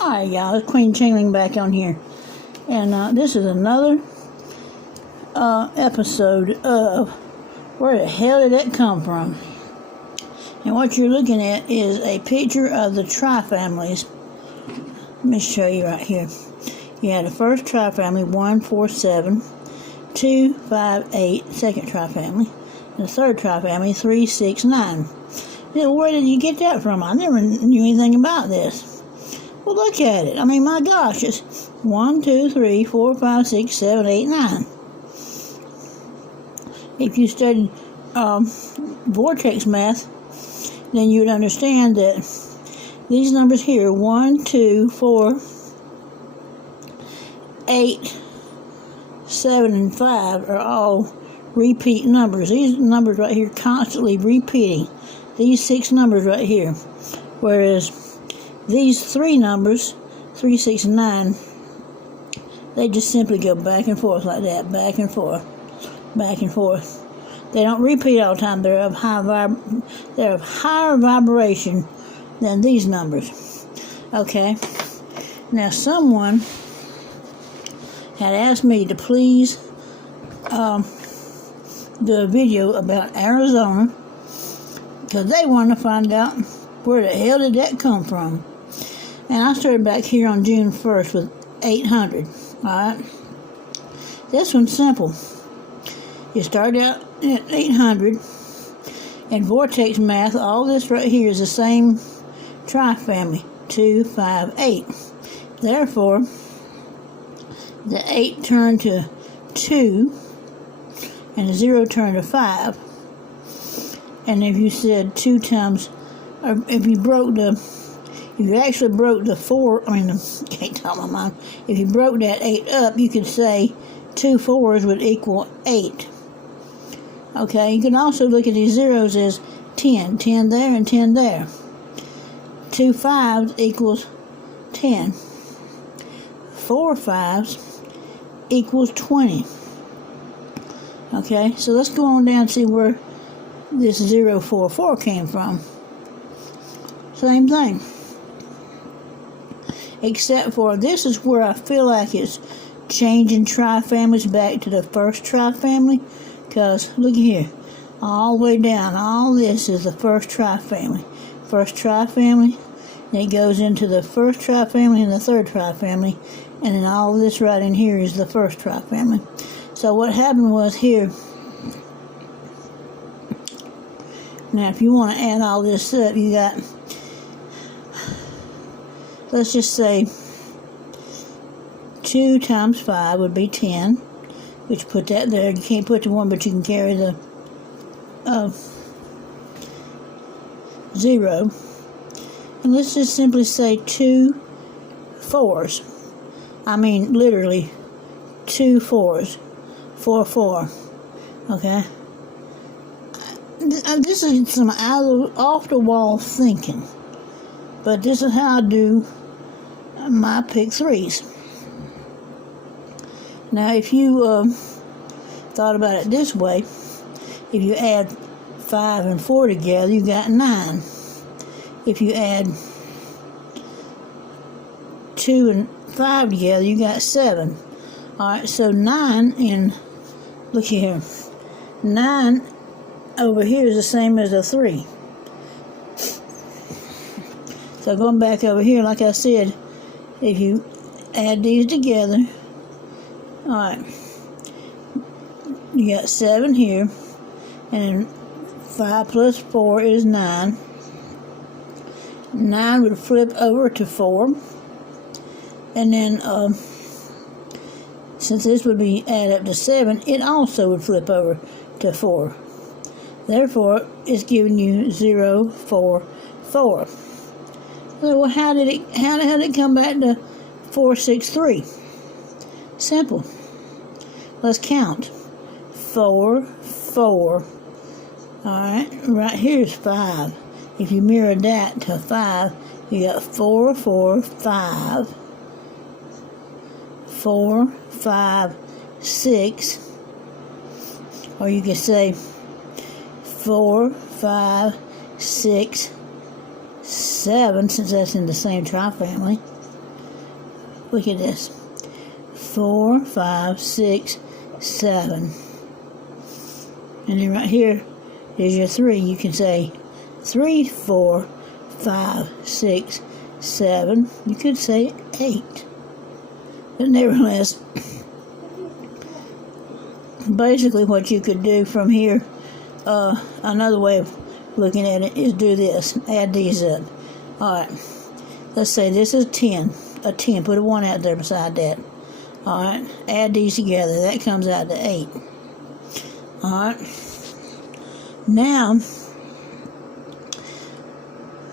Hi guys, Queen Chingling back on here, and this is another episode of Where the Hell Did That Come From? And what you're looking at is a picture of the tri-families. Let me show you right here. You had the first tri-family, 1, 4, 7, 2, 5, 8, second tri-family, and the third tri-family, 3, 6, 9. Now, where did you get that from? I never knew anything about this. Well, look at it. I mean, my gosh, it's 1, 2, 3, 4, 5, 6, 7, 8, 9. If you studied vortex math, then you would understand that these numbers here, 1, 2, 4, 8, 7, and 5, are all repeat numbers. These numbers right here constantly repeating. These 6 numbers right here. Whereas these 3 numbers, 3, 6, and 9, they just simply go back and forth like that, back and forth, back and forth. They don't repeat all the time. They're of higher vibration than these numbers. Okay. Now, someone had asked me to please do a video about Arizona because they want to find out where the hell did that come from. And I started back here on June 1st with 800. Alright? This one's simple. You start out at 800. In vortex math, all this right here is the same tri-family. 2, 5, 8. Therefore, the 8 turned to 2, and the 0 turned to 5. And if you said 2 times, or if you actually broke the 4, can't talk my mind. If you broke that 8 up, you could say 2 4s would equal 8. Okay, you can also look at these zeros as 10. 10 there and 10 there. 2 5s equals 10. 4 5s equals 20. Okay, so let's go on down and see where this 044 came from. Same thing. Except for this is where I feel like it's changing tri-families back to the first tri-family. Because, look here. All the way down, all this is the first tri-family. First tri-family. Then it goes into the first tri-family and the third tri-family. And then all this right in here is the first tri-family. So what happened was here. Now, if you want to add all this up, you got, let's just say 2 times 5 would be 10, which put that there. You can't put the 1, but you can carry the 0. And let's just simply say 2 4s. I mean, literally, 2 4s. 4, 4. Okay? This is some off-the-wall thinking. But this is how I do my pick 3s. Now, if you thought about it this way, if you add 5 and 4 together, you got 9. If you add 2 and 5 together, you got 7. Alright, so 9 in, look here, 9 over here is the same as a 3. So going back over here, like I said, if you add these together, alright, you got 7 here, and 5 plus 4 is 9. 9 would flip over to 4, and then since this would be add up to 7, it also would flip over to 4. Therefore, it's giving you 0, 4, 4. So, well, how did it come back to 4, 6, 3? Simple. Let's count. 4, 4. Alright, right here is 5. If you mirror that to 5, you got 4, 4, 5. 4, 5, 6. Or you can say 4, 5, 6, 7, since that's in the same tri-family. look at this. 4, 5, 6, 7. And then right here is your 3. You can say 3, 4, 5, 6, 7. You could say 8. But nevertheless, basically what you could do from here, another way of looking at it is do this. Add these up. Alright. Let's say this is 10. A 10. Put a 1 out there beside that. Alright. Add these together. That comes out to 8. Alright. Now,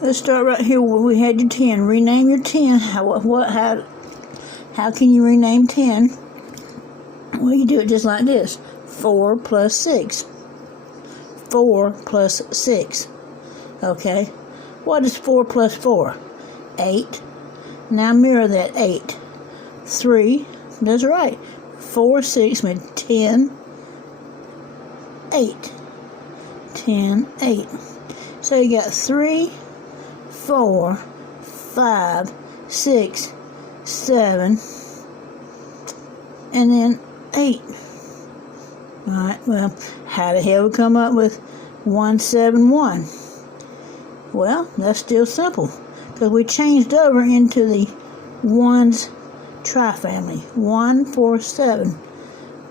let's start right here where we had your 10. Rename your 10. How can you rename 10? Well, you do it just like this. 4 plus 6. 4 plus 6. Okay. What is 4 plus 4? 8. Now mirror that 8. 3. That's right. 4, 6 made 10, 8. 10, 8. So you got 3, 4, 5, 6, 7, and then 8. Alright, well, how the hell we come up with 171? Well, that's still simple, because we changed over into the ones tri-family. 147.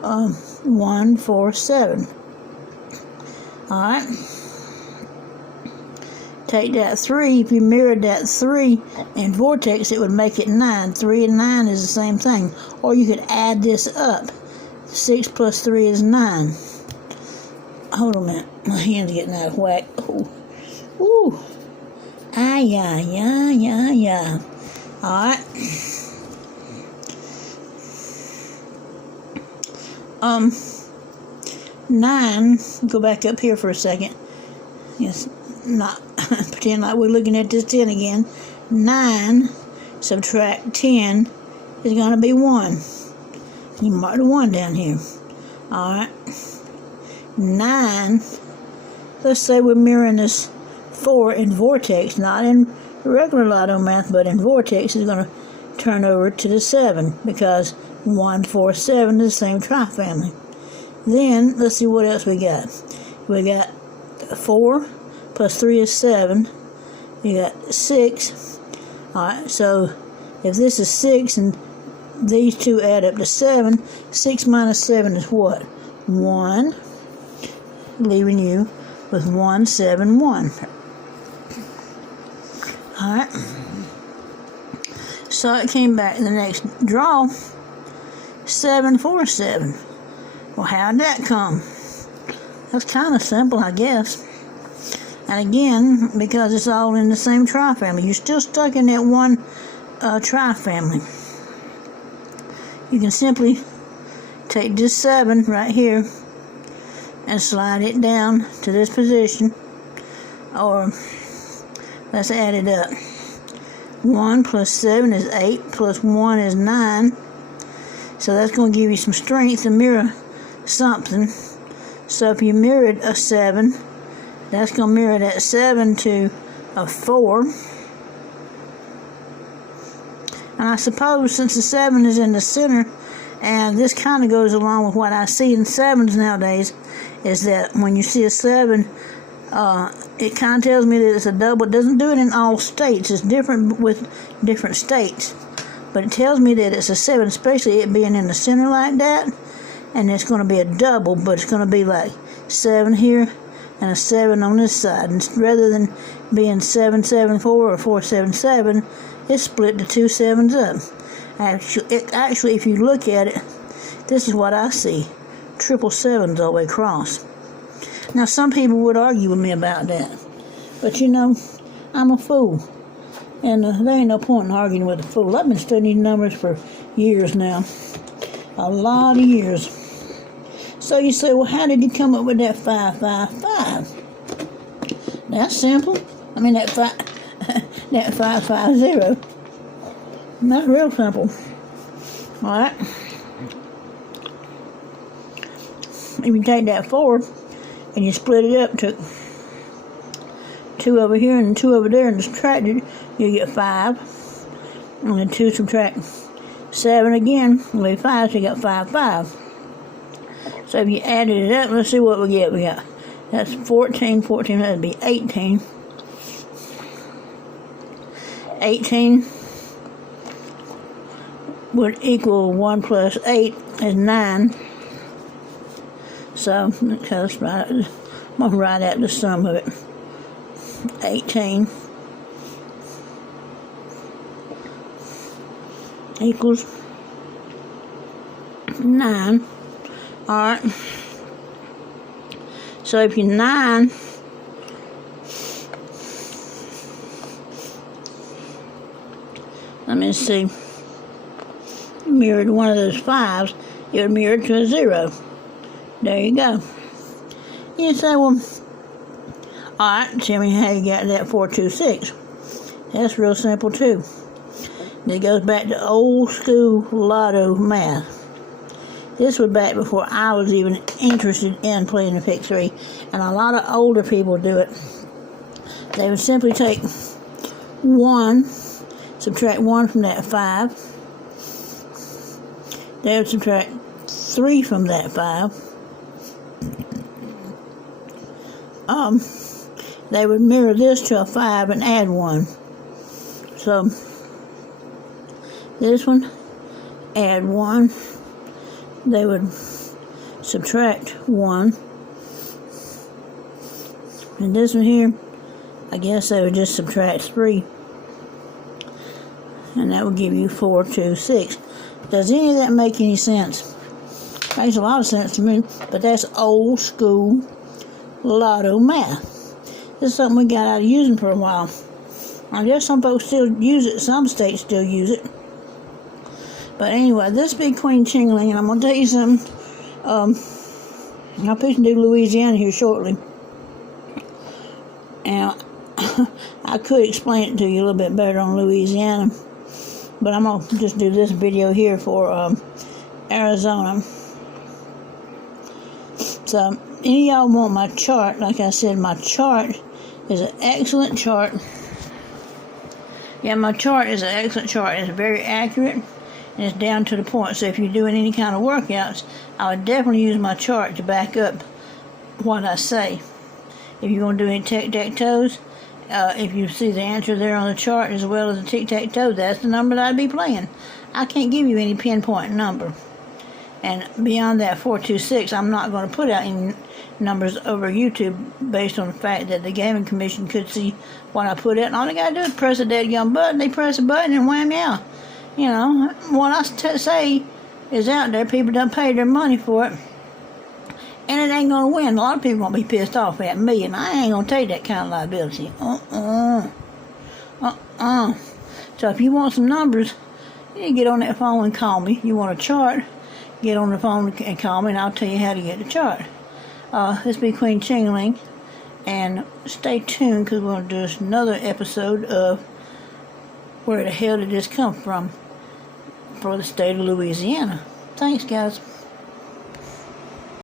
147. Alright. Take that 3. If you mirrored that 3 in vortex, it would make it 9. 3 and 9 is the same thing. Or you could add this up. 6 plus 3 is 9. Hold on a minute. My hand's getting out of whack. Ooh. Ooh. Yeah. Alright. 9, go back up here for a second. Yes, not pretend like we're looking at this 10 again. 9 subtract 10 is going to be 1. You mark the 1 down here. Alright. 9, let's say we're mirroring this 4 in vortex, not in regular lotto math, but in vortex is going to turn over to the 7 because 147 is the same tri-family. Then, let's see what else we got. We got 4 plus 3 is 7. You got 6. Alright, so if this is 6 and these two add up to 7, 6 minus 7 is what? 1. Leaving you with 171. Alright. So it came back in the next draw. 747. Well, how did that come? That's kind of simple, I guess. And again, because it's all in the same tri-family, you're still stuck in that one tri-family. You can simply take this 7 right here and slide it down to this position. Or, let's add it up. 1 plus 7 is 8, plus 1 is 9. So that's going to give you some strength to mirror something. So if you mirrored a 7, that's going to mirror that 7 to a 4. And I suppose since the 7 is in the center, and this kind of goes along with what I see in 7s nowadays, is that when you see a 7, it kind of tells me that it's a double. It doesn't do it in all states. It's different with different states. But it tells me that it's a 7, especially it being in the center like that. And it's going to be a double, but it's going to be like 7 here and a 7 on this side. And rather than being 774 or 477, it's split the two 7s up. Actually, if you look at it, this is what I see. 777s all the way across. Now, some people would argue with me about that. But, you know, I'm a fool. And there ain't no point in arguing with a fool. I've been studying numbers for years now. A lot of years. So you say, well, how did you come up with that 555? That's simple. I mean, that 550. That's real simple. All right. If you take that 4 and you split it up, took 2 over here and 2 over there and subtract it, you get 5. And then 2 subtract 7 again will be 5, so you got 5, 5. So if you added it up, let's see what we get. We got, that's 14, that would be 18. 18 would equal 1 plus 8 is 9. So, I'm going to write out the sum of it. 18 equals 9. Alright. So if you're 9, let me see, mirrored one of those 5s, it would mirror to a 0. There you go. You say, well, alright, tell me how you got that 426. That's real simple too. It goes back to old school lotto math. This was back before I was even interested in playing the Pick 3, and a lot of older people do it. They would simply take 1, subtract 1 from that 5. They would subtract 3 from that 5. They would mirror this to a 5 and add 1. So this one, add 1. They would subtract 1. And this one here, I guess they would just subtract 3. And that would give you 426. Does any of that make any sense? Makes a lot of sense to me, but that's old school lotto math. This is something we got out of using for a while. I guess some folks still use it, some states still use it. But anyway, this big Queen Chingling, and I'm going to tell you something. I'm fixing to do Louisiana here shortly. And I could explain it to you a little bit better on Louisiana. But I'm going to just do this video here for Arizona. So, any of y'all want my chart, like I said, my chart is an excellent chart. Yeah, my chart is an excellent chart. It's very accurate, and it's down to the point. So if you're doing any kind of workouts, I would definitely use my chart to back up what I say. If you're going to do any tic-tac-toes, if you see the answer there on the chart as well as the tic-tac-toe, that's the number that I'd be playing. I can't give you any pinpoint number. And beyond that 426, I'm not going to put out any numbers over YouTube based on the fact that the Gaming Commission could see what I put out. And all they got to do is press a dead gum button. They press a button and wham, yeah. You know, what I say is out there. People done paid their money for it. And it ain't going to win. A lot of people going to be pissed off at me. And I ain't going to take that kind of liability. So if you want some numbers, you get on that phone and call me. You want a chart, get on the phone and call me, and I'll tell you how to get the chart. This be Queen Chingling, and stay tuned because we're going to do another episode of Where the Hell Did This Come From for the state of Louisiana. Thanks, guys.